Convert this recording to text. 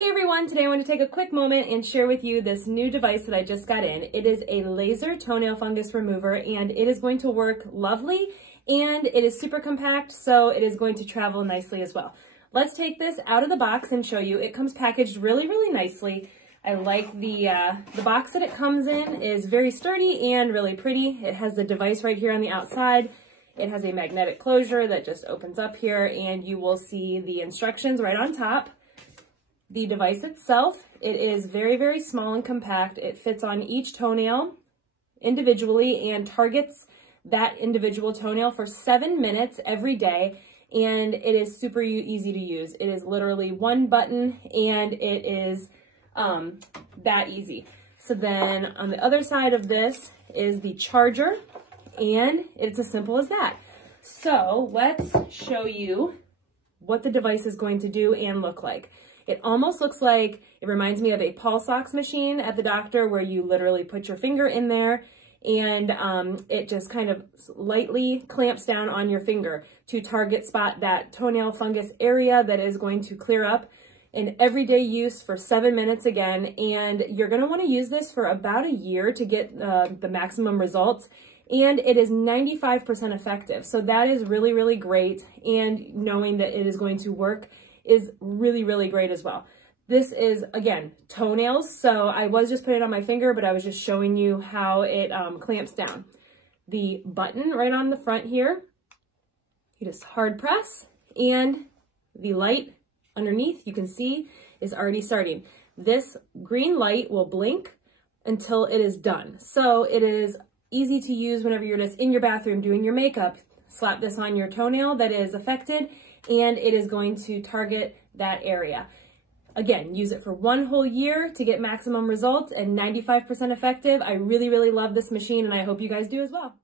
Hey everyone, today I want to take a quick moment and share with you this new device that I just got in. It is a laser toenail fungus remover and it is going to work lovely and it is super compact, so it is going to travel nicely as well. Let's take this out of the box and show you. It comes packaged really nicely. I like the box that it comes in is very sturdy and really pretty. It has the device right here on the outside. It has a magnetic closure that just opens up here and you will see the instructions right on top. The device itself, it is very small and compact. It fits on each toenail individually and targets that individual toenail for 7 minutes every day, and it is super easy to use. It is literally one button and it is that easy. So then on the other side of this is the charger, and it's as simple as that. So let's show you what the device is going to do and look like. It almost looks like, it reminds me of a pulse ox machine at the doctor where you literally put your finger in there and it just kind of lightly clamps down on your finger to target spot that toenail fungus area that is going to clear up in everyday use for 7 minutes again. And you're gonna wanna use this for about a year to get the maximum results. And it is 95% effective. So that is really great. And knowing that it is going to work is really great as well. This is, again, toenails. So I was just putting it on my finger, but I was just showing you how it clamps down. The button right on the front here, you just hard press, and the light underneath, you can see, is already starting. This green light will blink until it is done. So it is easy to use whenever you're just in your bathroom doing your makeup. Slap this on your toenail that is affected, and it is going to target that area. Again, use it for 1 whole year to get maximum results and 95% effective. I really love this machine, and I hope you guys do as well.